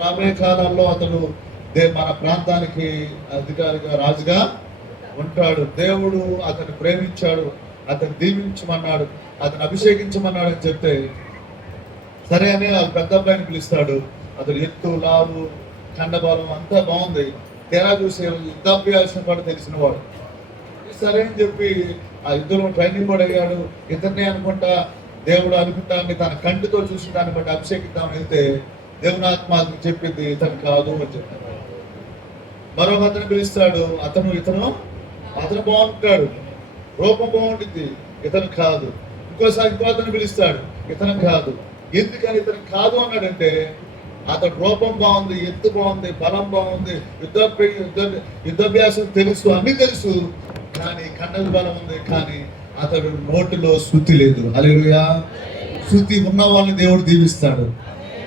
రాబోయే కాలంలో అతడు మన ప్రాంతానికి అధికారిగా రాజుగా ఉంటాడు. దేవుడు అతన్ని ప్రేమించాడు, అతను దీవించమన్నాడు, అతను అభిషేకించమన్నాడు అని చెప్తే సరే అని ఆ పెద్ద అబ్బాయిని పిలుస్తాడు. అతడు ఎత్తు, లావు, కండబలం అంతా బాగుంది. తెరా చూసే యుద్ధాభ్యాసం కూడా తెలిసిన వాడు. సరే అని చెప్పి ఆ యుద్ధంలో ట్రైనింగ్ కూడా అయ్యాడు. ఇతన్నే అనుకుంటా దేవుడు అనుకుంటాన్ని తన కంటితో చూసిన దాన్ని బట్టి అభిషేకిద్దామని వెళ్తే దేవుని ఆత్మ చెప్పింది ఇతను కాదు అని చెప్పాడు. మరొక అతను పిలుస్తాడు. అతను బాగుంటాడు, రూపం బాగుంటుంది, ఇతను కాదు. ఇంకోసారి ఇంకో అతను పిలుస్తాడు, ఇతను కాదు. ఎందుకని ఇతను కాదు అన్నాడంటే అతడు రూపం బాగుంది, ఎత్తు బాగుంది, బలం బాగుంది, యుద్ధాభ్యాసం తెలుసు, అన్ని తెలుసు, కానీ కండల బలం ఉంది, కానీ అతడు నోటిలో శృతి లేదు. హల్లెలూయా. శృతి ఉన్న వాళ్ళని దేవుడు దీవిస్తాడు.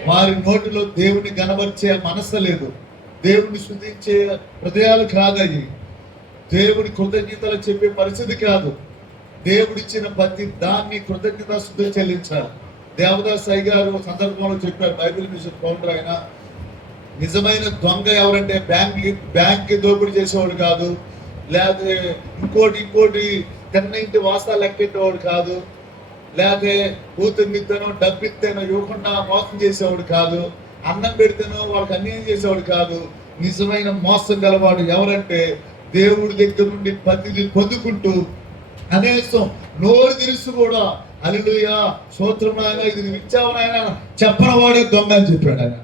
వారి నోటిలో దేవుని గనపరిచే మనస్సు లేదు, దేవుని స్తుతించే హృదయాలు కాదయ్యి, దేవుడి కృతజ్ఞతలు చెప్పే పరిస్థితి కాదు. దేవుడిచ్చిన ప్రతి దాన్ని కృతజ్ఞత స్తుతి చెల్లించాలి. దేవదాస్ అయ్య గారు సందర్భంలో చెప్పారు, బైబిల్ మిషన్ ఫౌండర్ అయిన, నిజమైన దొంగ ఎవరంటే బ్యాంక్ దోపిడీ చేసేవాడు కాదు, లేకపోతే ఇంకోటి తిన్నింటి వాస్తాలు లెక్కెట్టేవాడు కాదు, లేకపోతే కూతుర్నిద్దనో డబ్బిత్తేనో ఇవ్వకుండా మోసం చేసేవాడు కాదు, అన్నం పెడితేనో వాళ్ళకి అన్యాయం చేసేవాడు కాదు. నిజమైన మోసం గలవాడు ఎవరంటే దేవుడి దగ్గర నుండి ప్రతిదీ పొందుకుంటూ కనీసం నోరు తెలుసు కూడా హల్లెలూయా స్తోత్రం నాయన ఇది నువ్వు ఇచ్చావు నాయన చెప్పనవాడే దొంగ అని చెప్పాడు ఆయన.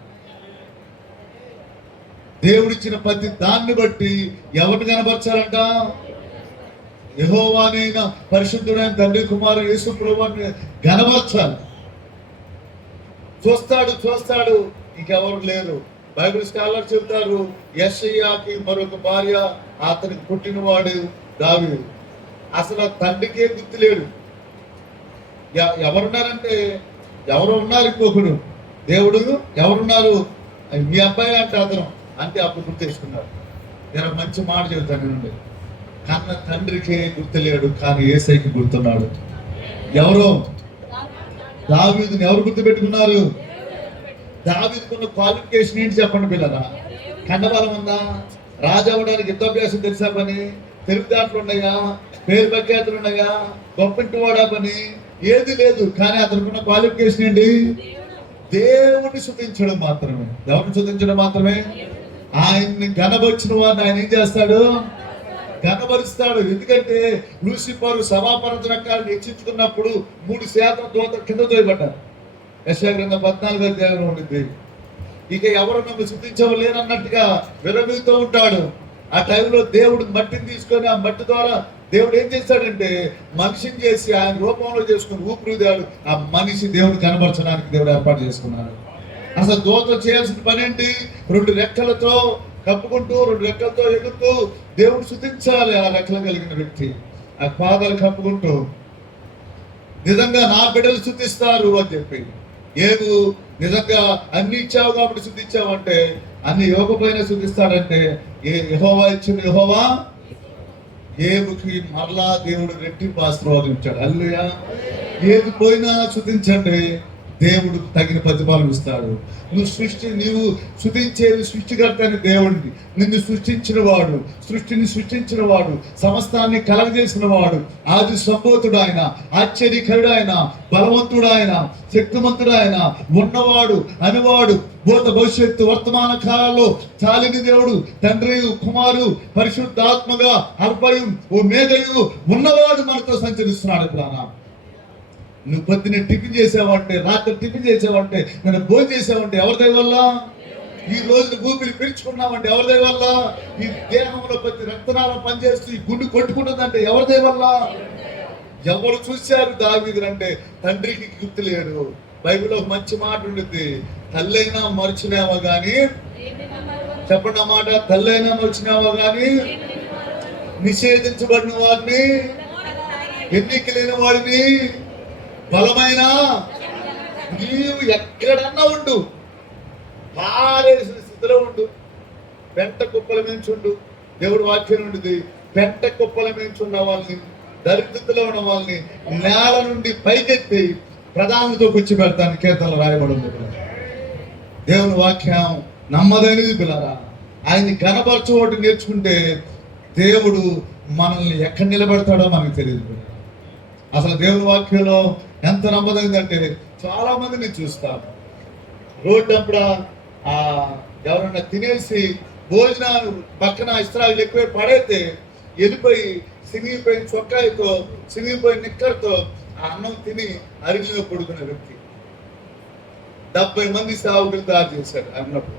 దేవుడిచ్చిన ప్రతి దాన్ని బట్టి ఎవరిని కనపరచాలంట? యెహోవానైన పరిశుద్ధుడైన తండ్రి కుమారు యేసు ప్రభువుని కనపరచాలి. చూస్తాడు ఇంకెవరు లేరు. బైబిల్ స్కాలర్ చెప్తారు, యెషయాకి మరొక భార్య, అతనికి పుట్టినవాడు దావీదు. అసలు తండ్రికే గుర్తులేడు. ఎవరున్నారంటే ఎవరు ఉన్నారు, ఇంకొకడు దేవుడు ఎవరున్నారు, మీ అబ్బాయి అంటే అతను అంటే అప్పుడు గుర్తు తెచ్చుకున్నాడు. నేను మంచి మాట చెబుతాను నుండి, కన్న తండ్రికే గుర్తులేడు, కానీ యేసయ్యకి గుర్తున్నాడు. ఎవరో దావీదుని ఎవరు గుర్తు పెట్టుకున్నారు? దావీదుకున్న క్వాలిఫికేషన్ ఏంటి చెప్పండి పిల్లరా? కండబలం ఉందా? రాజు అవ్వడానికి యుద్ధాభ్యాసం తెలిసా పని? తెలివితేటలు ఉన్నాయా? పేరు ప్రఖ్యాతులు ఉన్నాయా? గొప్పంటి వాడా పని? ఏది లేదు. కానీ అతనుకున్న క్వాలిఫికేషన్ ఏంటి? దేవుడిని స్తుతించడం మాత్రమే. దేవుడిని స్తుతించడం మాత్రమే. ఆయన్ని గనపరిచిన వారిని ఆయన ఏం చేస్తాడు? గనపరుస్తాడు. ఎందుకంటే లూసిఫరు సభాపరత రకాలను హెచ్చించుకున్నప్పుడు 3% దూత కింద తోయబడ్డారు. యెషయా గ్రంథం 14వ అధ్యాయంలో ఉండింది. ఇక ఎవరు నన్ను స్తుతించవలేనన్నట్టుగా విరమిగుతూ ఉంటాడు. ఆ టైంలో దేవుడు మట్టిని తీసుకొని ఆ మట్టి ద్వారా దేవుడు ఏం చేస్తాడంటే మనిషిని చేసి ఆయన రూపంలో చేసుకుని ఊపిరిదాడు. ఆ మనిషి దేవుడు కనబరచడానికి దేవుడు ఏర్పాటు చేసుకున్నాడు. అసలు దూత చేయాల్సిన పని ఏంటి? 2 రెక్కలతో కప్పుకుంటూ 2 రెక్కలతో ఎగురుతూ దేవుడు స్తుతించాలి. ఆ రెక్కలు కలిగిన వ్యక్తి ఆ పాదాలు కప్పుకుంటూ నిజంగా నా బిడ్డలు స్తుతిస్తారు అని చెప్పి, ఏదు నిజంగా అన్ని ఇచ్చావు కాబట్టి స్తుతించావు అంటే, అన్ని ఇవ్వకపోయినా స్తుతిస్తాడంటే, యెహోవా ఇచ్చిన యెహోవా ఏబుకి మరలా దేవుడు రెట్టింపు ఆశీర్వాదించాడు. హల్లెలూయా. ఏది పోయినా స్తుతించండి, దేవుడు తగిన ప్రతిఫలం ఇస్తాడు. నీవు స్తుతించేది సృష్టికర్త అని దేవుడిని, నిన్ను సృష్టిని సృష్టించిన వాడు, సమస్తాన్ని కలగజేసిన వాడు, ఆది సంభూతుడు ఆయన, ఆశ్చర్యకరుడు ఆయన, బలవంతుడు ఆయన, శక్తిమంతుడు ఆయన, ఉన్నవాడు అనువాడు, భూత భవిష్యత్తు వర్తమాన కాలాల్లో చాలిని దేవుడు, తండ్రి కుమారు పరిశుద్ధాత్మగా అల్పయు ఓ మేఘయు ఉన్నవాడు మనతో సంచరిస్తున్నాడు. ప్రాణా నువ్వు పొద్దున్నే టిఫిన్ చేసావంటే, రాత్రి టిఫిన్ చేసావంటే, నన్ను భోజనం చేసావంటే ఎవరి దయ వల్ల? ఈ రోజు ఊపిరి పీల్చుకున్నావంటే ఎవరి దయ వల్ల? ఈ దేహంలో ప్రతి రక్తనాళం పనిచేస్తూ ఈ గుండు కొట్టుకుంటుందంటే ఎవరి దయ వల్ల? ఎవరు చూశారు దావీదుని అంటే తండ్రికి గుర్తు లేడు. బైబిల్లో ఒక మంచి మాట ఉంటుంది, తల్లైనా మర్చినావా గాని, చెప్పండి ఆ మాట, తల్లైనా మర్చినావా గాని నిషేధించబడిన వాడిని, ఎన్నిక లేని వాడిని, బలమైన నీవు ఎక్కడన్నా ఉండు, పారేసిన స్థితిలో ఉండు, పెంట కుప్పల మించుండు. దేవుడు వాక్యం ఉంటుంది, పెంట కుప్పల మించున్న వాళ్ళని, దరిద్రతలో ఉన్న వాళ్ళని నేల నుండి పైకెత్తి ప్రధానితో కూర్చోబెడతాను కీర్తనలు రాయబడి ఉంది. దేవుని వాక్యం నమ్మదైనది పిల్లరా. ఆయన్ని కనపరచుకోవటం నేర్చుకుంటే దేవుడు మనల్ని ఎక్కడ నిలబెడతాడో మనకు తెలియదు. అసలు దేవుని వాక్యంలో ఎంత నమ్మదైందంటే చాలా మందిని చూస్తాను రోడ్డు అప్పుడ ఎవరన్నా తినేసి భోజనాలు పక్కన ఇస్త్రాలు ఎక్కువ పడైతే వెళ్ళిపోయి సినిగిపోయిన చొక్కాయితో సినిగిపోయిన నిక్కర్తో ఆ అన్నం తిని అరిగిలో పడుకున్న వ్యక్తి 70 మంది సేవకులు తయారు చేశాడు అన్నప్పుడు.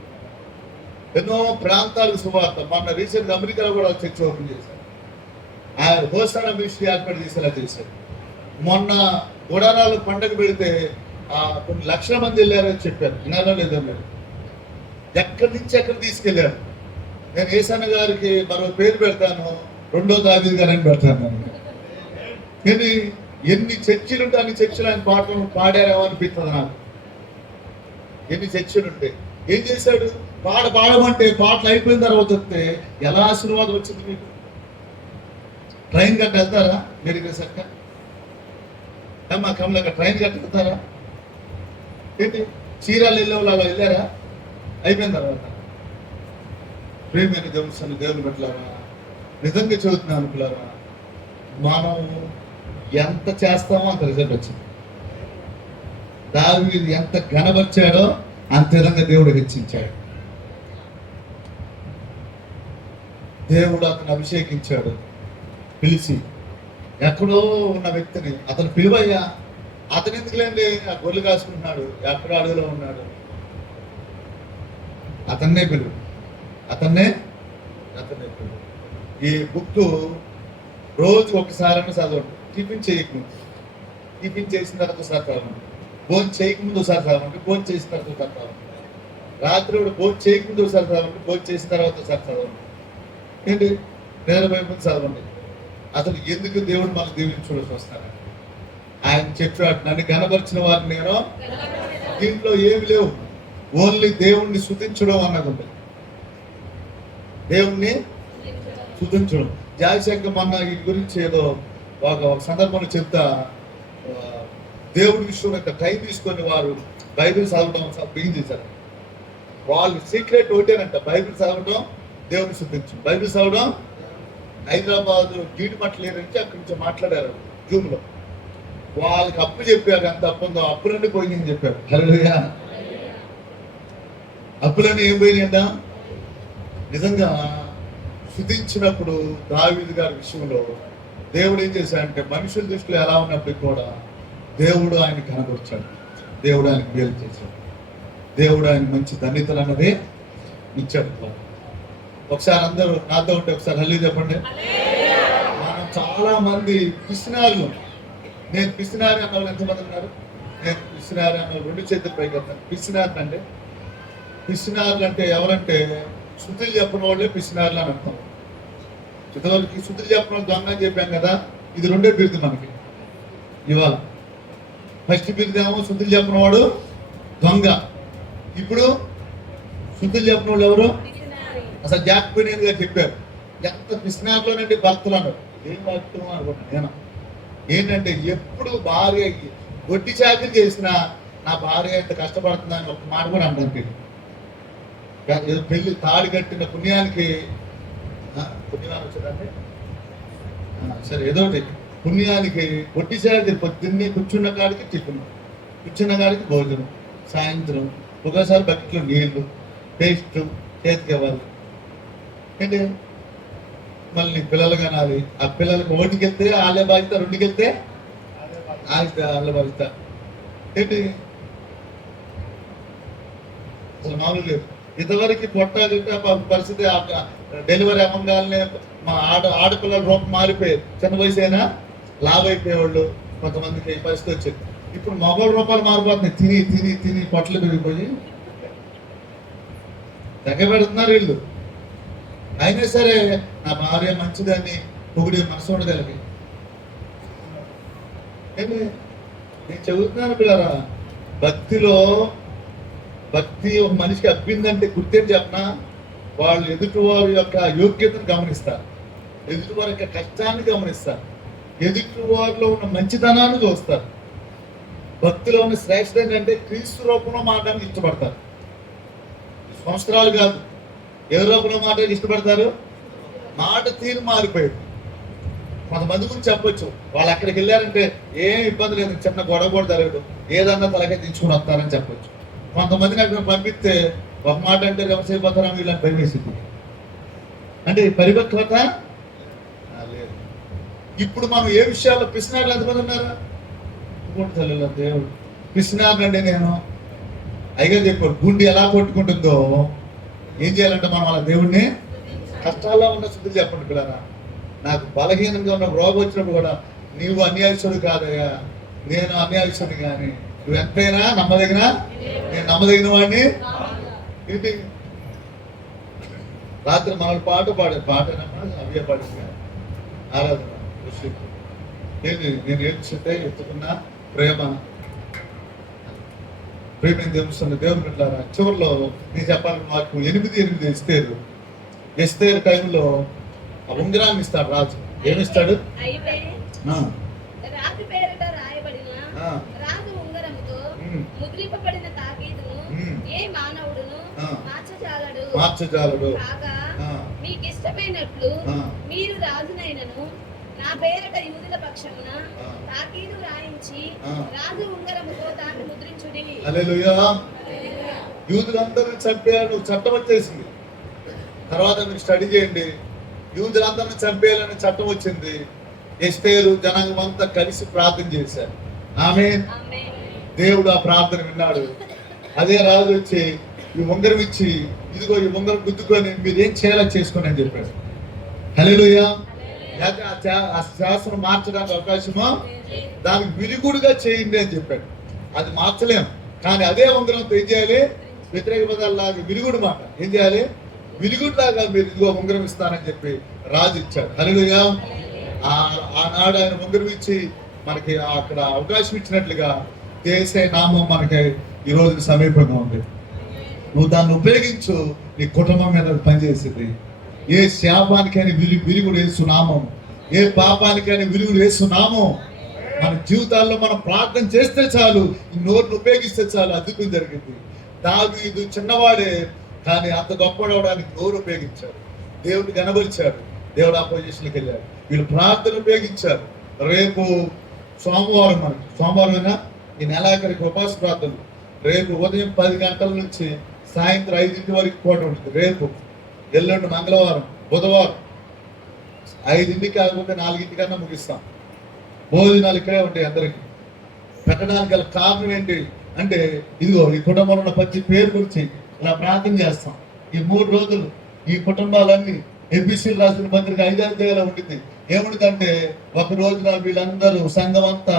ఎన్నో ప్రాంతాలకు సువార్త. మొన్న రీసెంట్ అమెరికాలో కూడా చర్చ్ ఓపెన్ చేశాడు. ఆ హోసానా మినిస్ట్రీ ఏర్పాటు చేసేలా చేశాడు. మొన్న గుడారాలు పండగ పెడితే కొన్ని లక్షల మంది వెళ్ళారని చెప్పారు. వినాలో లేదో మీరు? ఎక్కడి నుంచి ఎక్కడ తీసుకెళ్ళారు. నేను ఏసన్న గారికి మరో పేరు పెడతాను, 2వ దావీదు గారని పెడతాను. కానీ ఎన్ని చర్చిలు ఉంటే అన్ని చర్చిలు ఆయన పాటలు పాడారేమో అనిపిస్తుంది నాకు. ఎన్ని చర్చిలు ఉంటాయి. ఏం చేశాడు? పాడమంటే పాటలు అయిపోయిన తర్వాత వస్తే ఎలా ఆశీర్వాదం వచ్చింది మీకు? ట్రైన్ గట్ట వెళ్తారా మీరు? ఇక్కడ సక్క మా కమలక ట్రైన్ గట్ట వెళ్తారా ఏంటి? చీరాలు వెళ్ళే వాళ్ళు అలా వెళ్ళారా? అయిపోయిన తర్వాత ప్రేమైన దేవుని పెట్టలారా, నిజంగా చదువుతున్నాను పిల్లరా, మనం ఎంత చేస్తామో అంత రిజల్ట్ వచ్చింది. దావీదు ఎంత ఘనపరిచాడో అంత విధంగా దేవుడు హెచ్చించాడు. దేవుడు అతను అభిషేకించాడు. పిలిచి ఎక్కడో ఉన్న వ్యక్తిని అతను పిలువయ్యా. అతను ఎందుకులేండి ఆ గొర్రెలు కాసుకుంటున్నాడు, ఎక్కడ అడవిలో ఉన్నాడు, అతన్నే పిలువు, అతన్నే పిలువు. ఈ బుక్ రోజు ఒకసారైనా చదవండి. టిఫిన్ చేయకముందు, టిఫిన్ చేసిన తర్వాత ఒకసారి చదవండి. భోజనం చేయకముందు ఒకసారి చదవండి, భోజనం చేసిన తర్వాత ఒకసారి చదవండి. రాత్రి కూడా భోజనం చేయకముందు ఒకసారి చదవండి, భోజనం చేసిన తర్వాత ఒకసారి చదవండి. ఏంటి నిద్రపోయే ముందు చదవండి. అసలు ఎందుకు దేవుడు మనకు దీవించవలసి వస్తారా? ఆయన చెప్పాడు, నన్ను కనపరిచిన వారిని నేను దీంట్లో ఏమి లేవు, ఓన్లీ దేవుణ్ణి స్తుతించడం అన్నది ఉంది. దేవుణ్ణి స్తుతించడం. జాయశంకర్ మొన్న ఈ గురించి ఏదో ఒక సందర్భంలో చెప్తా, దేవుడి విషయంలో ఇంత టైం తీసుకొని వారు బైబిల్ చదవడం బిగిన్ చేశారు. వాళ్ళు సీక్రెట్ ఒకటేనంట, బైబిల్ చదవడం, దేవుని స్తుతించడం. బైబిల్ చదవడం. హైదరాబాద్ గీడిమట్ల నుంచి అక్కడి నుంచి మాట్లాడారు జూమ్లో. వాళ్ళకి అప్పు చెప్పారు, ఎంత అప్పు ఉందో అప్పులన్నీ పోయిందని చెప్పారు. హల్లెలూయా. అప్పులన్నీ ఏం పోయినాయంట? నిజంగా స్తుతించినప్పుడు దావీదు గారి విషయంలో దేవుడు ఏం చేశాడంటే, మనుషుల దృష్టిలో ఎలా ఉన్నప్పటికీ కూడా దేవుడు ఆయన కనబర్చాడు, దేవుడు ఆయనకు మేలు చేశాడు, దేవుడు ఆయన మంచి ధన్యతలు అన్నదే ఇచ్చాడు. ఒకసారి అందరూ నాతో ఉంటే ఒకసారి హల్లెలూయా చెప్పండి. మనం చాలా మంది పిసినారులు. నేను పిసినారి అన్న వాళ్ళు ఎంతమంది ఉన్నారు? నేను పిసినారి అన్న 2 చేతులు పైకి వెళ్తాను. పిసినారులు అంటే, పిసినారులు అంటే ఎవరంటే శుద్ధులు చెప్పిన వాళ్ళే పిసినారులు అని అర్థం. చిత్తవరకు శుద్ధులు చెప్పిన వాళ్ళు దొంగ అని చెప్పాం కదా. ఇది 2వ బిరుదు మనకి ఇవాళ. ఫస్ట్ బిరుదేమో శుద్ధులు చెప్పిన వాడు దొంగ. ఇప్పుడు శుద్ధులు చెప్పిన వాళ్ళు ఎవరు? అసలు జాక్పినియన్ గారు చెప్పారు, ఎంత పిసినారులోనండి భక్తులు అన్నారు. ఏం భక్తులు అనుకుంటున్నాను నేను. ఏంటంటే ఎప్పుడు భార్య గొడ్డి చాకరీ చేసినా నా భార్య ఎంత కష్టపడుతుందని ఒక మాట కూడా అంటాను. ఏదో పెళ్లి తాడి కట్టిన పుణ్యానికి వచ్చిందంటే సరే ఏదో పుణ్యానికి గొడ్డి చాకరీ పొద్దున్నే కూర్చున్న కాడికి టిఫిన్, కూర్చున్న కాడికి భోజనం, సాయంత్రం ఒకసారి బకెట్లో నీళ్లు, పేస్ట్ చేతికి ఇవ్వాలి. ఏంటి మళ్ళీ పిల్లలు కనాలి. ఆ పిల్లలకి 1కి వెళ్తే వాళ్ళే బాధ్యత, 2కి వెళ్తే వాళ్ళ బాధ్యత. ఏంటి అసలు మామూలు లేదు. ఇంతవరకు పొట్ట పరిస్థితి డెలివరీ అవ్వగానే మా ఆడపిల్లల రూపం మారిపోయేది. చిన్న వయసు అయినా లాభ అయిపోయేవాళ్ళు కొంతమందికి పరిస్థితి వచ్చింది. ఇప్పుడు మొబైల్ రూపాయలు మారిపోతున్నాయి. తిని తిని తిని పొట్టలు పెరిగిపోయి తగ్గబెడుతున్నారు వీళ్ళు. అయినా సరే నా భార్య మంచిదని పొగిడే మనసు ఉండగలిగి. నేను చదువుతున్నాను పిల్లరా, భక్తి ఒక మనిషికి అబ్బిందంటే గుర్తేంటి చెప్పనా? వాళ్ళు ఎదుటివారి యొక్క యోగ్యతను గమనిస్తారు, ఎదుటివారి యొక్క కష్టాన్ని గమనిస్తారు, ఎదుటివారిలో ఉన్న మంచితనాన్ని చూస్తారు. భక్తిలో ఉన్న శ్రేష్టత ఏంటంటే క్రీస్తు రూపంలో మారడానికి ఇష్టపడతారు. సంవత్సరాలు కాదు. యూరోప్లో మాట ఇష్టపడతారు, మాట తీరు మారిపోయింది. కొంతమంది గురించి చెప్పొచ్చు, వాళ్ళు అక్కడికి వెళ్ళారంటే ఏం ఇబ్బంది లేదు, చిన్న గొడవ కూడా జరగదు, ఏదన్నా తలకే దించుకుని వస్తారని చెప్పొచ్చు. కొంతమందిని అక్కడ పంపిస్తే ఒక మాట అంటే రేపైపోతారా వీళ్ళని భయమేసింది. అంటే పరిపక్వత లేదు. ఇప్పుడు మనం ఏ విషయాల్లో పిసినారులు ఎంతమంది ఉన్నారా? తల్లి దేవుడు పిసినారులండి. నేను అయిగా చెప్పాడు, గుండె ఎలా కొట్టుకుంటుందో ఏం చేయాలంటే మనం అలా దేవుడిని కష్టాల్లో ఉన్న శుద్ధి చెప్పండి పిల్లరా. నాకు బలహీనంగా ఉన్న రోగం వచ్చినప్పుడు కూడా నీవు అన్యాయస్తుడు కాదయ్యా, నేను అన్యాయస్తుడు, కానీ నువ్వు ఎంతైనా నమ్మదగిన, నేను నమ్మదగిన వాడిని. ఏంటి రాత్రి మనల్ని పాడే పాటనమ్మా అవే పాడింది ఆరాధన. నేను ఏడ్చితే ఎత్తుకున్నా ప్రేమ తెలుస్తుంది దేవుని బిడ్డలారా. చివరిలో నేను చెప్పాలని మాకు 8:8 ఎస్తేరు టైంలో ఆ ఉంగరాన్ని ఇస్తాడు రాజు. ఏమిస్తాడు? మార్చజాలడు. మీకు ఇష్టమైనట్లు మీరు రాజునైనను నా పేరట యూదుల పక్షమున తాకీదు రాయించి రాజు ఉంగరముతో దాన్ని ముద్రించుడి. హల్లెలూయా. యూదులందరూ చంపేయాలని చట్టం వచ్చేసింది. తర్వాత మీరు స్టడీ చేయండి. యూదులందరిని చంపేయాలని చట్టం వచ్చింది. ఎస్తేరు జనాంగం అంతా కలిసి ప్రార్థన చేశారు. ఆమేన్. దేవుడు ఆ ప్రార్థన విన్నాడు. అదే రాజు వచ్చి ఈ ఉంగరం ఇచ్చి, ఇదిగో ఈ ఉంగరం గుద్దుకొని మీరు ఏం చేయాలో చేసుకోండి అని చెప్పాడు. హల్లెలూయా. ఆ శాసనం మార్చడానికి అవకాశమో, దానికి విరుగుడుగా చేయండి అని చెప్పాడు. అది మార్చలేం, కానీ అదే ఉంగరంతో ఏం చేయాలి? వ్యతిరేక పదాలలాగా విరుగుడు మాట ఏం చేయాలి? విరుగుడులాగా మీరు ఇదిగో ఉంగరం ఇస్తానని చెప్పి రాజు ఇచ్చాడు. హల్లెలూయా. ఆనాడు ఆయన ఉంగరం ఇచ్చి మనకి అక్కడ అవకాశం ఇచ్చినట్లుగా చేసే నామం మనకి ఈ రోజు సమీపంగా ఉంది. నువ్వు దాన్ని ఉపయోగించు, నీ కుటుంబం మీద పనిచేసింది. ఏ శాపానికైనా విరుగుడు వేస్తున్నామో, ఏ పాపానికైనా విరుగుడు వేస్తున్నామో, మన జీవితాల్లో మనం ప్రార్థన చేస్తే చాలు, ఈ నోరును ఉపయోగిస్తే చాలు అద్భుతం జరిగింది. దావీదు చిన్నవాడే, కానీ అంత గొప్పవడానికి నోరు ఉపయోగించాడు, దేవుడు కనబరిచాడు, దేవుడు ఆ పొజిషన్కి వెళ్ళాడు. వీళ్ళు ప్రార్థన ఉపయోగించారు. రేపు సోమవారం, మనకి సోమవారం ఈ నెలాఖరికి ఉపవాస ప్రార్థనలు. రేపు ఉదయం 10 గంటల నుంచి సాయంత్రం 5 వరకు కూడా ఉంటుంది. రేపు ఎల్లుండి మంగళవారం, బుధవారం 5 కాకపోతే 4 ముగిస్తాం. భోజనాలు ఇక్కడే ఉంటాయి. అందరికీ పెట్టడానికి గల కారణం ఏంటి అంటే, ఇదిగో ఈ కుటుంబంలో ఉన్న ప్రతి పేరు గురించి ఇలా ప్రార్థన చేస్తాం. ఈ 3 రోజులు ఈ కుటుంబాలన్నీ ఎబిసి రాసిన పత్రిక 5 అధ్యాయాలు ఉంటుంది. ఏముంటుందంటే, ఒక రోజున వీళ్ళందరూ సంఘం అంతా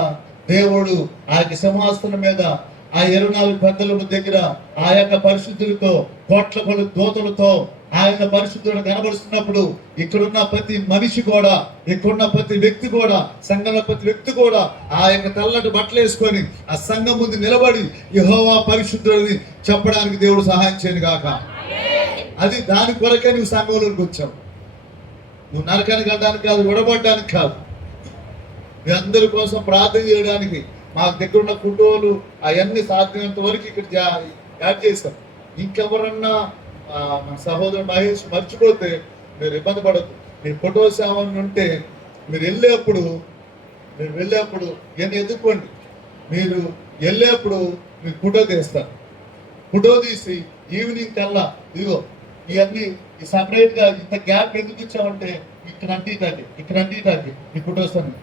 దేవుడు ఆ యొక్క సింహాసనం మీద ఆ 24 పెద్దల దగ్గర ఆ యొక్క పరిశుద్ధులతో, కోట్ల కొలు దూతలతో ఆయన పరిశుద్ధుడు కనబరుస్తున్నప్పుడు, ఇక్కడున్న ప్రతి మనిషి కూడా, ఇక్కడున్న ప్రతి వ్యక్తి కూడా, సంఘంలో ప్రతి వ్యక్తి కూడా ఆ యొక్క తెల్లటి బట్టలు వేసుకొని ఆ సంఘం ముందు నిలబడి యెహోవా పరిశుద్ధుడిని చెప్పడానికి దేవుడు సహాయం చేయను గాక. అది దాని కొరకే నువ్వు సంఘంలోకి వచ్చావు. నువ్వు నరకానికి వెళ్ళడానికి కాదు, విడబడడానికి కాదు, మీ అందరి కోసం ప్రార్థన చేయడానికి. మా దగ్గర ఉన్న ఫోటోలు అవన్నీ సాధ్యమైనంత వరకు ఇక్కడ యాడ్ చేశాం. ఇంకెవరన్నా మన సహోదరు మహేష్ మర్చిపోతే మీరు ఇబ్బంది పడద్దు. మీ ఫోటోస్ ఏమన్నా ఉంటే మీరు వెళ్ళేప్పుడు ఇవన్నీ ఎదుర్కోండి. మీరు వెళ్ళేప్పుడు మీకు ఫోటో తీస్తారు. ఫోటో తీసి ఈవినింగ్ కల్లా ఇదిగో ఇవన్నీ సపరేట్గా ఇంత గ్యాప్ ఎందుకు ఇచ్చామంటే, ఇక్కడ అంటీ ఈ ఫోటోస్ అన్ని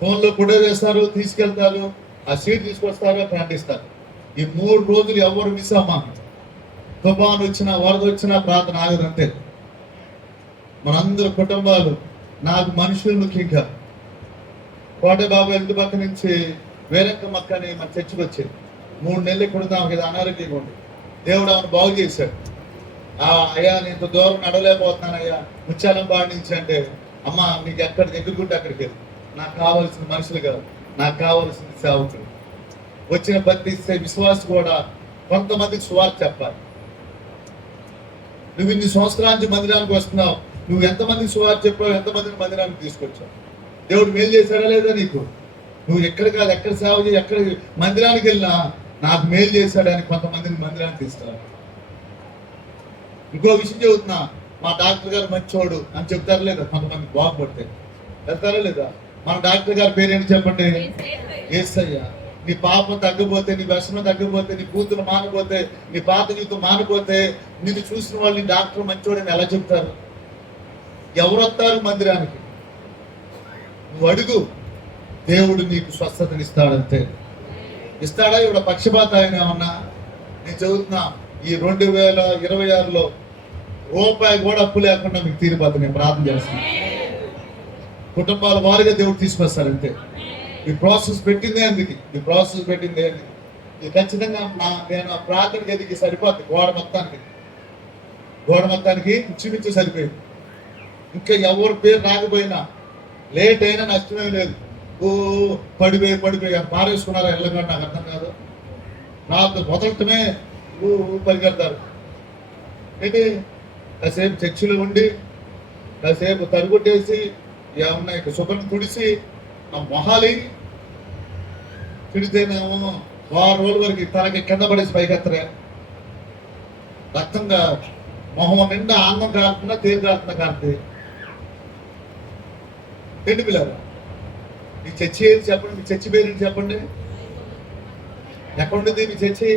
ఫోన్లో ఫోటో చేస్తారు, తీసుకెళ్తారు, ఆ సీట్ తీసుకొస్తారు, అక్కడ అంటిస్తారు. ఈ 3 రోజులు ఎవరు మిస్ అమ్మా. తుఫాను వచ్చినా, వరద వచ్చినా ప్రార్థన ఆగదంతే. మనందరూ కుటుంబాలు, నాకు మనుషులు ముఖ్యంగా. కోట బాబు ఇంటి పక్క నుంచి వేరొక మక్కని మన చర్చికి వచ్చేది. 3 నెలలు ఇక్కడ ఆమెకి అనారోగ్యంగా ఉంది. దేవుడు ఆమెను బాగు చేశాడు. అయ్యా నేను ఇంత దూరం నడవలేకపోతున్నాను అయ్యా, ముచ్చాలం బాడి నుంచి అంటే, అమ్మ మీకు ఎక్కడ దగ్గరకుంటే అక్కడికి వెళ్ళి, నాకు కావాల్సిన మనుషులు కాదు, నాకు కావాల్సిన సేవకులు. వచ్చిన ప్రతి విశ్వాసం కూడా కొంతమందికి సువార్త చెప్పాలి. నువ్వు ఇన్ని సంవత్సరాల నుంచి మందిరానికి వస్తున్నావు, నువ్వు ఎంతమందికి సువార్త చెప్పావు, ఎంతమందిని మందిరానికి తీసుకొచ్చావు? దేవుడు మేలు చేశారా లేదా నీకు? నువ్వు ఎక్కడ కాదు, ఎక్కడ సేవ చేయి, ఎక్కడ మందిరానికి వెళ్ళినా నాకు మేలు చేశాడని కొంతమందిని మందిరానికి తీసుకురావాలి. ఇంకో విషయం చెబుతున్నా, మా డాక్టర్ గారు మంచోడు అని చెప్తారా లేదా? కొంతమంది బాగుపడితే వెళ్తారా లేదా? మన డాక్టర్ గారి పేరేంటి చెప్పండి? యేసయ్య. నీ పాపం తగ్గిపోతే, నీ వ్యసనం తగ్గిపోతే, నీ కూతురు మానిపోతే, నీ పాత జీవితం మానిపోతే, నిన్ను చూసిన వాళ్ళు నీ డాక్టర్ మంచోడని ఎలా చెప్తారు? ఎవరు వస్తారు మందిరానికి? నువ్వు అడుగు, దేవుడు నీకు స్వస్థతనిస్తాడంతే. ఇస్తాడా? ఇప్పుడు పక్షపాత ఆయన ఏమన్నా? నేను చదువుతున్నా, ఈ 2026లో రూపాయి కూడా అప్పు లేకుండా మీకు తీరిపోతుంది. నేను ప్రార్థన చేస్తాను. కుటుంబాల వారిగా దేవుడు తీసుకొస్తారంతే. ఈ ప్రాసెస్ పెట్టిందే అందుకు, ఈ ప్రాసెస్ పెట్టిందే అందుకు. ఇది ఖచ్చితంగా నేను ప్రార్థన గదికి సరిపోద్ది. గోడ మొత్తానికి ఇంచుమించు సరిపోయింది. ఇంకా ఎవరు పేరు రాకపోయినా, లేట్ అయినా నష్టమే లేదు. ఓ పడిపోయి పారేసుకున్నారా ఎల్లగా నాకు అర్థం కాదు. నాకు మొదలటమే పరిగెడతారు. ఏంటి కాసేపు చర్చిలో ఉండి కాసేపు తరుగుట్టేసి ఏమన్నా ఇక శుభ్రం తుడిసి ఆ మొహాలి తిడితేనేమో 6 రోజుల వరకు తనకి కింద పడేసి పైకెత్తరా. రక్తంగా మొహం నిండా ఆనందం కారుతున్నా, తేరు కారుతున్నా కారుతుంది. ఏంటి పిల్లలు? మీ చర్చి ఏది చెప్పండి? మీ చర్చి పేరు చెప్పండి. ఎక్కడుంటుంది మీ చర్చి?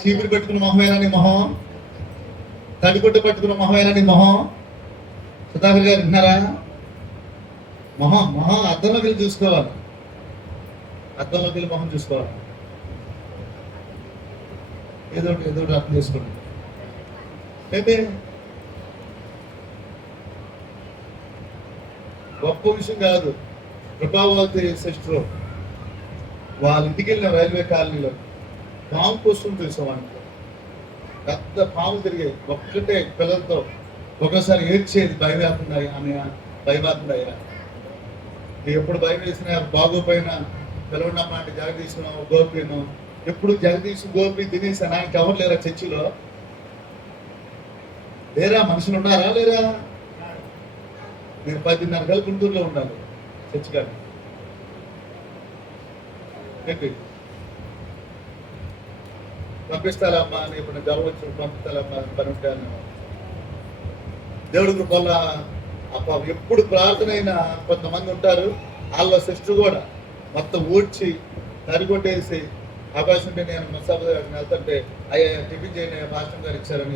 చీపురు పెట్టుకున్న మొహమేనా నీ మొహం? తడిగుడ్డ పట్టుకున్న మొహమేనా నీ మొహం? సుధాకర్ గారు విన్నారా? మొహం అద్దంలోకి వెళ్ళి చూసుకోవాలి. అద్దంలోకి వెళ్ళి మొహం చూసుకోవాలి. ఏదో అర్థం చేసుకోండి. అయితే గొప్ప విషయం కాదు. కృపావతి సిస్టర్ వాళ్ళ ఇంటికి వెళ్ళిన రైల్వే కాలనీలో పాము కోసం తెలుసామంటే పెద్ద పాము తిరిగాయి. ఒక్కటే పిల్లలతో ఒకసారి ఏడ్చేది, భయమేస్తుందయ్యా. ఎప్పుడు భయం వేసినా బాగోపోయినా పిలవడమ్మా అంటే జగదీశను గోపిను ఎప్పుడు జగదీశ్ గోపి దినేశ్ నాకు ఎవరు లేరా చర్చిలో? లేరా? మనుషులు ఉన్నారా లేరా? నేను 10:30 కల్లా గుంటూరులో ఉండాలి చర్చి గారు. ఏంటి పంపిస్తాలమ్మా అని ఇప్పుడు జ్వరం వచ్చి పంపిస్తాలమ్మా పని ఉంటాను. దేవుడి కృపల్ల ఎప్పుడు ప్రార్థన అయినా కొంతమంది ఉంటారు. వాళ్ళ సిస్టర్ కూడా మొత్తం ఊడ్చి తరిగొట్టేసి అవకాశం ఉంటే నేను మసాబుని వెళ్తుంటే అయ్యా టిఫిన్ చేయని మాస్టర్ గారు ఇచ్చారని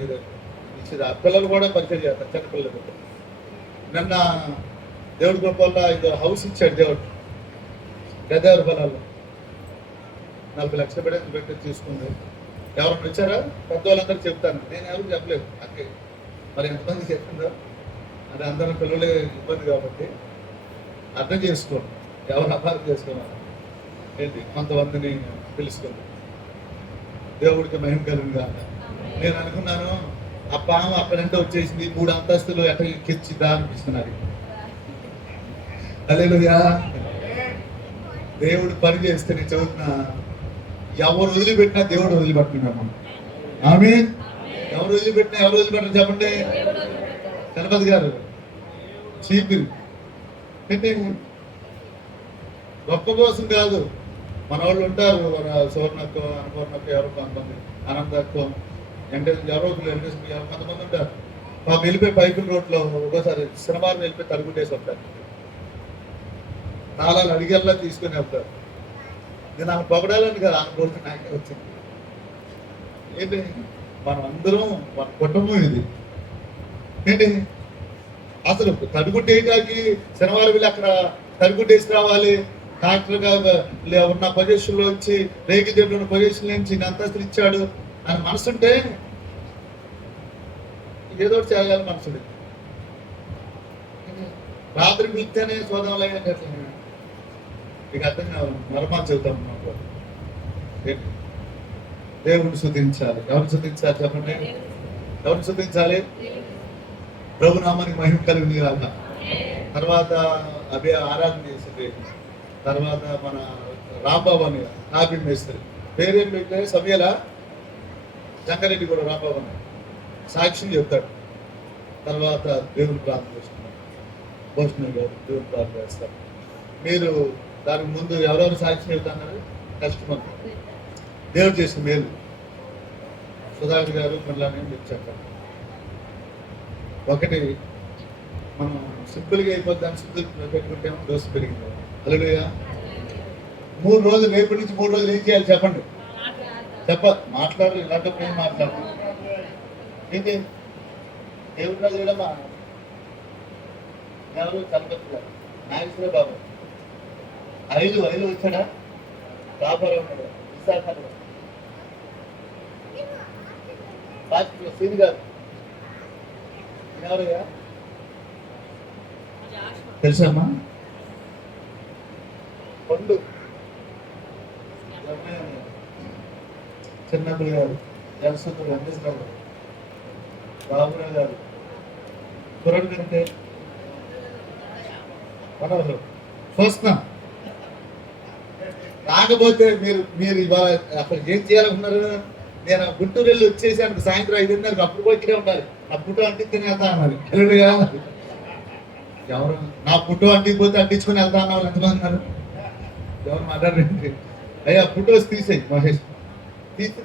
ఇచ్చేది. ఆ పిల్లలు కూడా పరిచయం చేస్తారు, చిన్నపిల్లలు. నిన్న దేవుడి కృపల్ల ఇది హౌస్ ఇచ్చాడు దేవుడు. గదేవారి పొలాల్లో 40 లక్షలు పెట్టి తీసుకుంది. ఎవరన్నా వచ్చారా? పెద్దవాళ్ళందరూ చెప్తాను, నేను ఎవరు చెప్పలేదు. అక్కే మరి ఎంతమంది చెప్తుందో అది అందరూ పిల్లలే ఇబ్బంది కాబట్టి అర్థం చేసుకోండి. ఎవరు అపార్థం చేసుకోవాలి ఏంటి? కొంతమందిని తెలుసుకోండి. దేవుడికి మహిమ కలుగుగా. నేను అనుకున్నాను ఆ పాము అక్కడంటే వచ్చేసింది, 3 అంతస్తులు ఎక్కడ ఎక్కించిదా అనిపిస్తున్నది. హల్లెలూయా. దేవుడు పని చేస్తే నేను చదువుతున్నా, ఎవరు వదిలిపెట్టినా దేవుడు వదిలిపెట్టుకున్నాము. ఆమేన్. ఎవరు వదిలిపెట్టరు చెప్పండి? గణపతి గారు చీపిరి ఏంటి? గొప్ప కోసం కాదు. మన వాళ్ళు ఉంటారు, సువర్ణత్వం, అనుపూర్ణత్వం, ఎవరు కొంతమంది అనంతత్వం, ఎవరో కొంతమంది ఉంటారు. పాపం వెళ్ళిపోయి పైపుల రోడ్లో ఒకసారి సినిమాలు వెళ్ళిపోయి తరుగుట్టేసి వస్తారు. తాళాలు అడిగేలా తీసుకుని వెళ్తారు. నేను ఆమె పొగడాలని కదా, ఆమె కోరిక నాకే వచ్చింది. ఏంటి? మనం అందరం మన కుటుంబం ఇది. ఏంటి అసలు తరుగుట్టేయటానికి శనివారం వెళ్ళి అక్కడ తరుగుట్టేసి రావాలి. డాక్టర్గా ఉన్న పొజిషన్లో వచ్చి రేగి దగ్గర ఉన్న పొజిషన్ నుంచి అంతస్తులు ఇచ్చాడు అని మనసుంటే ఏదో చేయాలి మనసుడు. రాత్రి పిలిస్తేనే సోదరులు అయ్యాక మీకు అర్థం కావాలి. మరమా చెబుతాం. దేవుడిని స్తుతించాలి. ఎవరిని స్తుతించాలి చెప్పండి? ఎవరిని స్తుతించాలి? ప్రభునామానికి మహిమ కలుగుని కాక. తర్వాత అభి ఆరాధన చేసింది. తర్వాత మన రాంబాబు అని కాపీ మేస్త్రి పేరేం పెట్టే సమయాల జంగారెడ్డి కూడా రాంబాబు అని సాక్ష్యం చెప్తాడు. తర్వాత దేవుని ప్రార్థన చేస్తున్నారు. భోజనం గారు దేవుని ప్రార్థన చేస్తారు. మీరు దానికి ముందు ఎవరెవరు సాక్ష్యం చెప్తున్నారు? కస్టమర్ దేవుడు చేసిన మేలు. సుధాకర్ గారు మళ్ళీ నేను చెప్పాను. ఒకటి మనం సింపుల్గా అయిపోద్దాన్ని సింపుల్ పెట్టుకుంటేమో దోశ పెరిగింది. హల్లెలూయా. 3 రోజులు రేపటి నుంచి 3 రోజులు ఏం చేయాలి చెప్పండి. మాట్లాడరు. ఇలాంటప్పుడు ఏం మాట్లాడరు. ఏంటి దేవుడు రాజు వెళ్ళమ్మా ఎవరు చంపచ్చు నాగేశ్వర బాబు 5 వచ్చాడా? రాబారావు ఉన్నాడు, విశాఖలో సీని గారు ఎవరయ్యా తెలుసమ్మా? పండు చిన్నప్పుడు గారు, జనసుతుడు అందిస్తారు, బాబురావు గారు, కురడు కంటే మనవరు చూస్తున్నా. కాకపోతే మీరు ఇవాళ అక్కడ ఏం చేయాలనుకున్నారు? నేను గుంటూరు వెళ్ళి వచ్చేసాను సాయంత్రం 5:30 అప్పుడు పోయి ఇక్కడే ఉండాలి. ఆ ఫోటో అంటించుకుని వెళ్తా అన్నారు. ఎవరు నా ఫోటో అంటిపోతే అంటించుకుని వెళ్తా అన్నారు. ఎంతమంది ఉన్నారు? ఎవరు మాట్లాడండి. అయ్యా ఫోటోస్ తీసేయి మహేష్,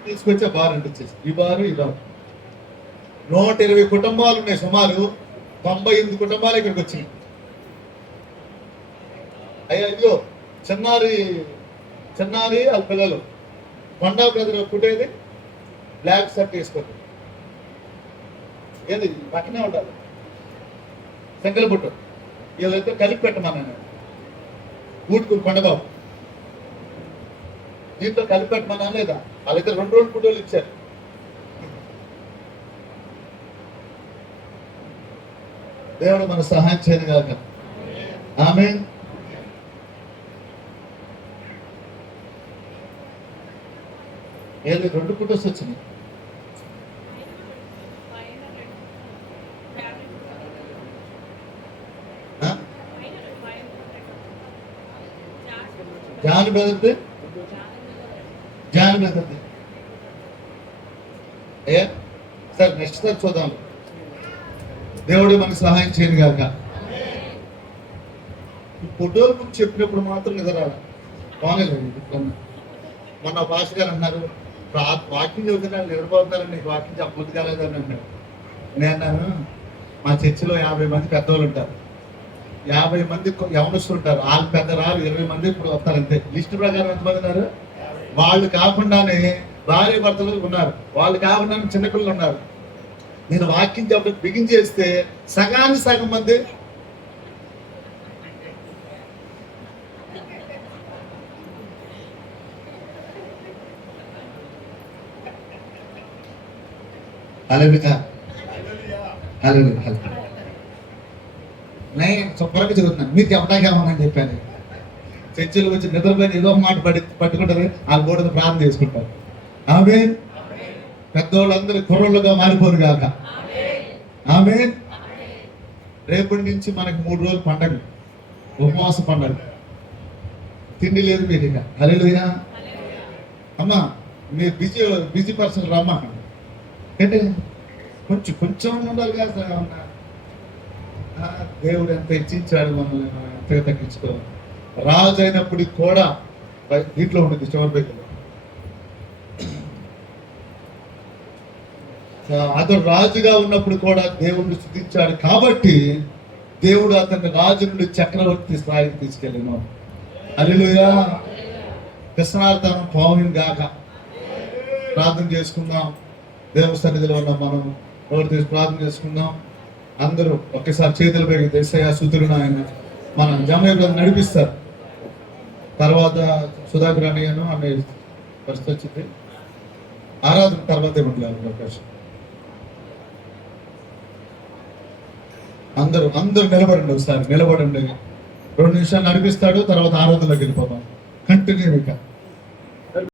తీసుకొచ్చే బార్ అంటించేసి ఈ బారు 120 కుటుంబాలు ఉన్నాయి. సుమారు 98 కుటుంబాలు ఇక్కడికి వచ్చినాయి. అయ్యా ఇదిగో చిన్నారి వాళ్ళ పిల్లలు కొండా బ్రదర్ పుట్టేది బ్లాక్ షర్ట్ వేసుకోండి. ఏది పక్కనే ఉండాలి శంకర పుట్టు. వీళ్ళైతే కలిపి పెట్టమన్నాను. ఊటుకు కొండబాబు దీంట్లో కలిపి పెట్టమన్నా లేదా? వాళ్ళైతే 2 ఫోటోలు ఇచ్చారు. దేవుడు మన సహాయం చేయను కాక. ఆమేన్. ఏది 2 ఫోటోస్ వచ్చినాయి. జాన్ బ్రదర్ది ఏ సార్ నెక్స్ట్ సార్ చూద్దాం. దేవుడు మనకు సహాయం చేయను కాక. ఫోటోల గురించి చెప్పినప్పుడు మాత్రం నిద్రాలి. బాగాలేదు. మొన్న భాష గారు అన్నారు వాకింగ్ చదువుతున్నారు నిద్రపోతున్నారని, నీకు వాకింగ్ చెప్పబుద్ధి కాలేదని అన్నాడు. నేను అన్నాను మా చర్చిలో 50 మంది పెద్దవాళ్ళు ఉంటారు, 50 మంది యవనస్తులు ఉంటారు. వాళ్ళు పెద్ద రారు, 20 మంది ఇప్పుడు వస్తారు అంతే. లిస్టు ప్రకారం ఎంతమంది ఉన్నారు? వాళ్ళు కాకుండానే భార్య భర్తలు ఉన్నారు, వాళ్ళు కాకుండా చిన్నపిల్లలు ఉన్నారు. నేను వాక్యం చెప్పడం బిగిన్ చేస్తే సగం మంది నేను శుభ్రంగా చదువుతున్నాను. మీరు చెప్పడానికి ఏమన్నా చెప్పాను. చర్చలు వచ్చి నిద్రపోయిన ఏదో మాట పట్టుకుంటారు, ఆ గోడను ప్రార్థన చేసుకుంటారు. ఆమేన్. పెద్దోళ్ళందరూ కుర్రోళ్ళుగా మారిపోరు కాక. ఆమేన్. రేపటి నుంచి మనకి 3 రోజులు పండగ, ఉపవాస పండగ. తిండి లేదు మీరు ఇక. హల్లెలూయా. అమ్మా మీరు బిజీ పర్సన్ రమ్మా అంటే కొంచెం ఉండాలి కదా. దేవుడు ఎంత హెచ్చించాడు మనల్ని, మనం ఎంతగా తగ్గించుకోవాలి. రాజు అయినప్పటికి కూడా దీంట్లో ఉంటుంది చివరిలో. అతడు రాజుగా ఉన్నప్పుడు కూడా దేవుడిని స్తుతించాడు కాబట్టి దేవుడు అతన్ని రాజు నుండి చక్రవర్తి స్థాయికి తీసుకెళ్ళాను. హల్లెలూయా. కృష్ణార్థనం పౌర్ణమి గాక. ప్రార్థన చేసుకుందాం. దేవుని సన్నిధిలో ఉన్న మనం ఎవరు తీసి ప్రార్థన చేసుకుందాం. అందరూ ఒకేసారి చేతులు పెరిగి దేశయ్య సుతులను ఆయన మన జమయ్య నడిపిస్తారు. తర్వాత సుధాకర్ అన్నయ్యను ఆమె పరిస్థితి వచ్చింది. ఆరాధన తర్వాత ఏమంటారు అవకాశం. అందరూ నిలబడండి. ఒకసారి నిలబడండి. 2 నిమిషాలు నడిపిస్తాడు, తర్వాత ఆరాధనలోకి వెళ్ళిపోతాం. కంటిన్యూగా